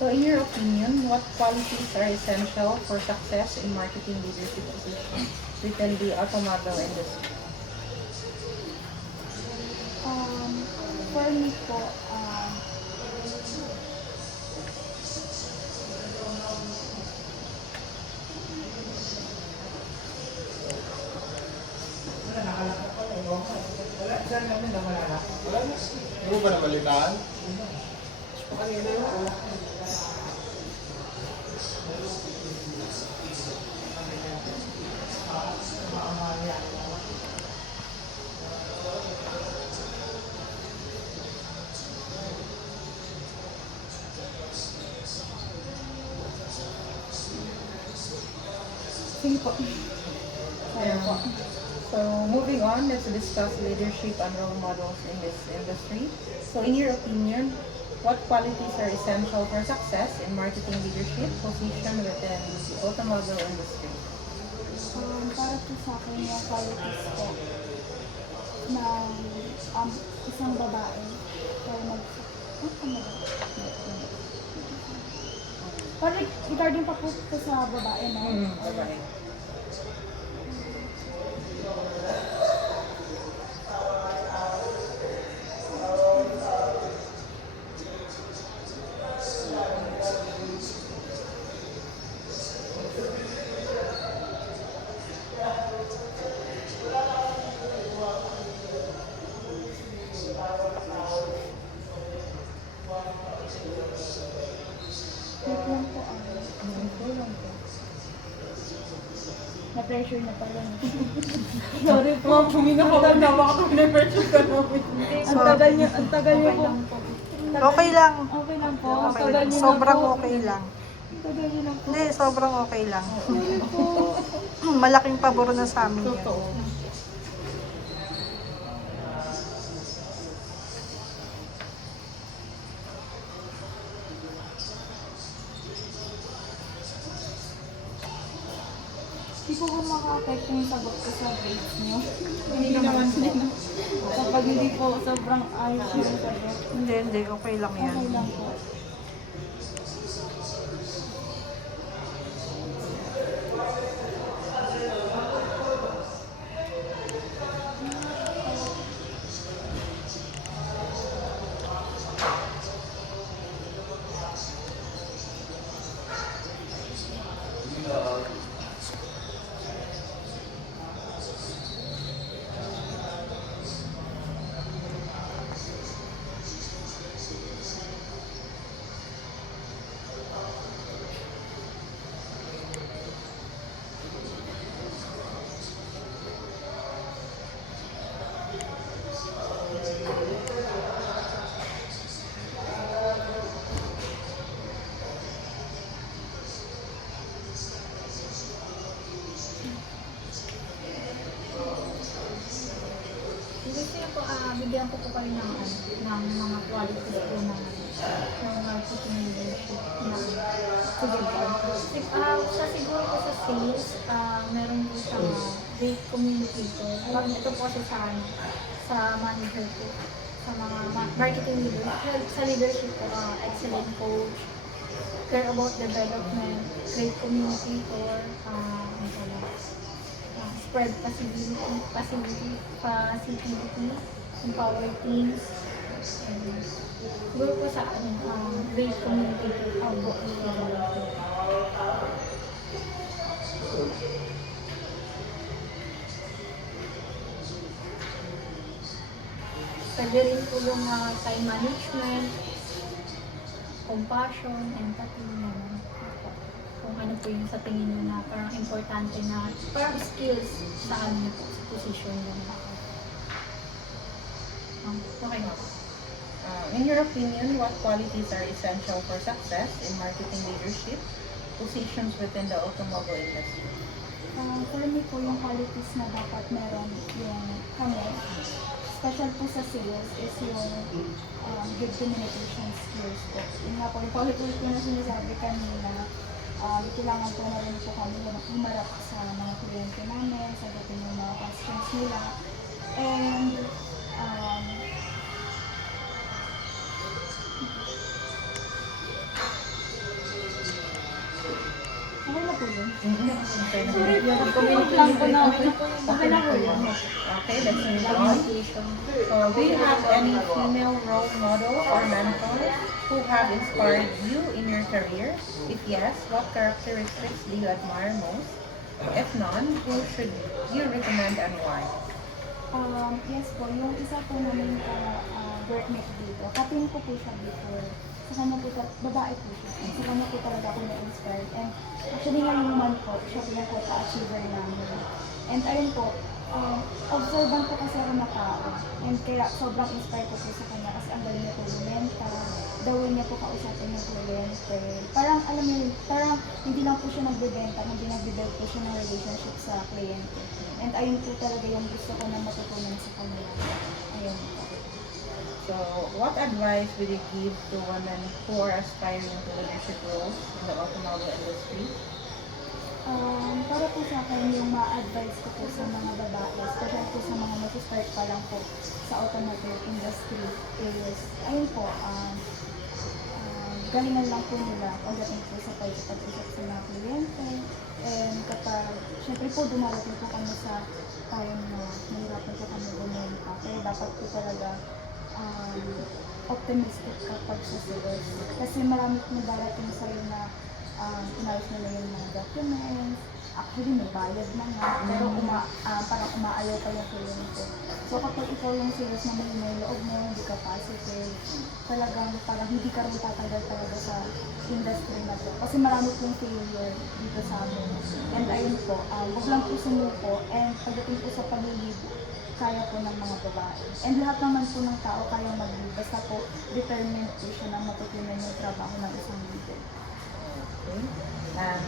So in your opinion, what qualities are essential for success in marketing leadership position within the automobile industry? For me po, Ano ba na malitaan? sige po. So moving on, let's discuss leadership and role models in this industry. So in your opinion, what qualities are essential for success in marketing leadership position within the automobile industry? Para po sa akin yung qualities po ng isang babae para Parang regarding pa po sa babae, no? Okay. Wait lang po, na-pressure na pala. Sorry po. Puminga ko lang nawa ako na-pressure ka namin. Ang tagal niyo po. Okay lang. Okay lang po. Ang Okay tagal lang. niyo na Sobrang po. okay lang. Ang tagal niyo na po. Hindi, sobrang okay lang. Sorry po. Malaking pabor na sa amin yan. Totoo. Hindi po ba maka-affect yung sagot ko sa grades niyo? Hindi naman po. Kapag hindi po sobrang ayos yung sagot. Hindi. Okay lang yan. Okay lang po. Gusto niyo po, bigyan ko po kayo ng mga qualities po ng marketing leadership na sige po. Sa siguro po sa sales, meron po siyang great communicator. Ito po sa manager po, sa mga marketing leadership. Sa leadership po, excellent coach, care about development, great communicator, spread facility, empower teams. Siguro po sa great communicator po. Pwede rin po yung time management, compassion, empathy, naman. Kung ano po yung sa tingin nyo na parang importante na parang skills sa ano po, sa position nyo na. Okay na po. In your opinion, what qualities are essential for success in marketing leadership positions within the automobile industry? For me po yung qualities na dapat meron yung kami, special po sa sales, is yung good communication skills po. Yun nga po, yung paulit-ulit ko na sinasabi kanina, kailangan po na rin po kami humarap sa mga kliyente namin, sagutin yung mga questions nila. And Communicate lang po na okay na po yun. Okay, let's move on. So, do you have any female role models or mentors who have inspired you in your career? If yes, what characteristics do you admire most? If none, who should you recommend and why? Yes po, yung isa po namin workmate dito, kapin ko po siya before. Sa kanya po, babae po siya. And sa kanya po talaga ako na-inspired. And actually ngayong month po, siya po yung achiever namin. And ayun po, observant po kasi ako na tao. And kaya sobrang inspired ko po sa kanya kasi ang galing niya po lumenta, the way niya po kausapin yung kliyente. Parang alam niyo yun, parang hindi lang po siya nagbebenta, hindi nagbe-build po siya ng relationship sa kliyente. And ayun po talaga yung gusto ko na matutunan sa kanya. Ayun po. So, what advice would you give to women who are aspiring to leadership roles in the automobile industry? Para po sa akin, yung ma-advise ko po sa mga babae, especially po sa mga mag-start pa lang po sa automotive industry is, ayun po, galingan lang po nila pagdating po sa pag-usap sa mga kliyente. And kapag, syempre po dumarating po kami sa time na nahirapan po kami bumenta. Pero dapat po talaga optimistic kapag sa sales. Kasi marami pong darating sa'yo na inayos nila yung mga documents. Actually, may bayad na nga. Pero parang umaayaw pa yung kliyente. So kapag ikaw yung sales na may loob mo, hindi ka positive, talagang parang hindi ka rin tatagal talaga sa industry na to. Kasi marami pong failure dito sa amin. And ayun po, huwag lang po sumuko. And pagdating po sa pag-lead, kaya po ng mga babae. And lahat naman po ng tao kaya mag-lead. Basta po, determined po siya na matutunan yung trabaho ng isang leader. Okay. And